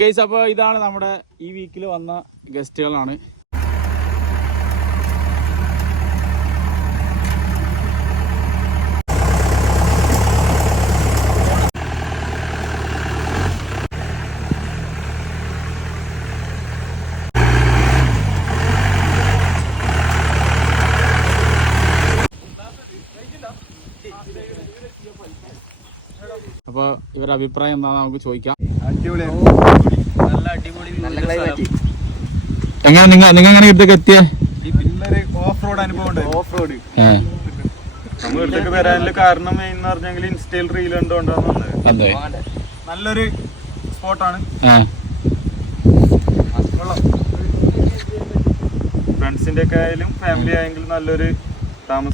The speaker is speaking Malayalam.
ഗൈസ്, അപ്പോൾ ഇതാണ് നമ്മുടെ ഈ വീക്കിൽ വന്ന ഗസ്റ്റുകളാണ്. അപ്പോൾ ഇവരുടെ അഭിപ്രായം എന്താണെന്ന് നമുക്ക് ചോദിക്കാം. എങ്ങനെ നിങ്ങൾ എങ്ങനെ ഇവിടത്തേക്ക് എത്തിയേ? ഓഫ് റോഡ് അനുഭവം. ഓഫ് റോഡ് നമ്മൾ ഇവിടത്തേക്ക് വരാനുള്ള കാരണം എന്ന് പറഞ്ഞെങ്കിൽ ഇൻസ്റ്റയിൽ റീൽ കണ്ടുകൊണ്ടാണ്. നല്ലൊരു സ്പോട്ടാണ്. ഫ്രണ്ട്സിന്റെ ഒക്കെ ആയാലും ഫാമിലി ആയെങ്കിലും നല്ലൊരു താമസ